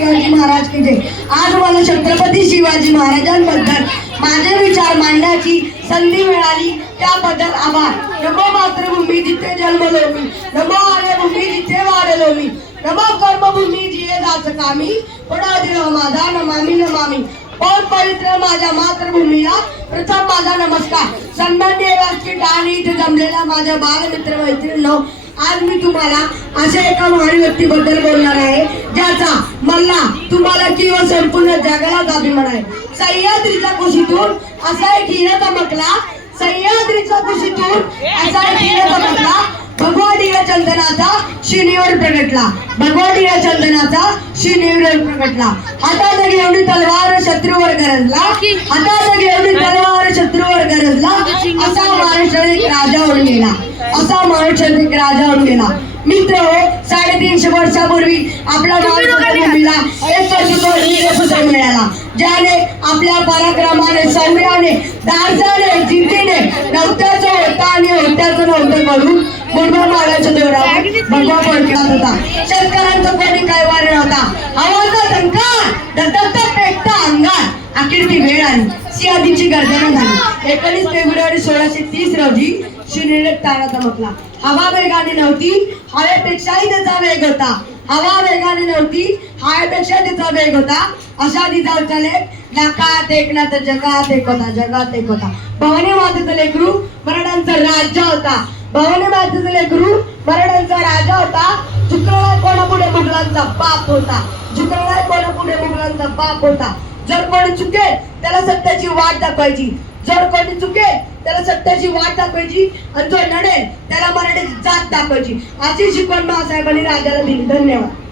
शिवाजी महाराज की जय। आज मला छत्रपती शिवाजी महाराजांबद्दल माझे विचार मांडण्याची संधी मिळाली त्याबद्दल आभार। नमो मातृभूमी जिथे जन्मलो मी, नमो आर्यभूमी जिथे वाढलो मी, नमो कर्मभूमी जिये जाच कामी, पडा देव माझा नमामि नमामि। और पवित्र माझ्या मातृभूमीला प्रथम माझा नमस्कार। सन्माननीय व्यासपीठ आणि इथे जमलेला माझ्या बालमित्र मैत्रिणींनो, आज मी तुम्हाला अशा एका महान व्यक्तीबद्दल बोलणार आहे ज्याचा मला तुम्हाला किंवा संपूर्ण जगाला अभिमान आहे। सह्याद्रीच्या कुशीतून असा एक हिरा चमकला, सह्याद्रीच्या कुशीतून असा एक हिरा चमकला, भगवाडीया चंदनाचा शिणेवर प्रगटला, भगवाडीया चंदनाचा शिणेवर प्रगटला। हातात घेऊन तलवार शत्रूवर गरजला, हातात घेऊन तलवार शत्रूवर गरजला, असा महाराष्ट्रात एक राजा होऊन गेला, असा महाराष्ट्रात एक राजा होऊन गेला। मित्र हो, 350 वर्षापूर्वी आपला मातृभूमीला एक पुत्र मिळाला, ज्याने आपल्या पराक्रमाने, शौर्याने, धाडसाने, जिद्दीने नव्हत्याचं होता आणि होत्याचं नव्हतं करून गुडबा मारायच्या दोरावर भगवा पडला होता। शेतकऱ्यांचं कोणी काय वार नव्हता, आवाजा झंकार, धगधगता पेटता अंगार। अखेर ती वेळ आली, सिंहाची गर्जना झाली। 19 फेब्रुवारी 1630 रोजी शिणेवर तारा चमकला। हवा वेगाने नव्हती, हवेपेक्षाही त्याचा वेग होता, हवा वेगाने नव्हती, हवेपेक्षा त्याचा वेग होता। अशा दिवसाले लाखात एक ना तर जगात एक होता, जगात एक होता। भवानी मातेचा लेकरू मराठ्यांचा राजा होता, भवानी मातेचा लेकरू मराठ्यांचा राजा होता। झुकणारा कोणापुढे मुघलांचा बाप होता, झुकणारा कोणापुढे मुघलांचा बाप होता। जर कोणी चुकेल त्याला सत्याची वाट दाखवायची, जर कोणी चुकेल त्याला सत्याची वाट दाखवायची, आणि जो लढेल त्याला मराठीची जात दाखवायची। अशी शिकवण बाळासाहेबांनी राजाला दिली। धन्यवाद।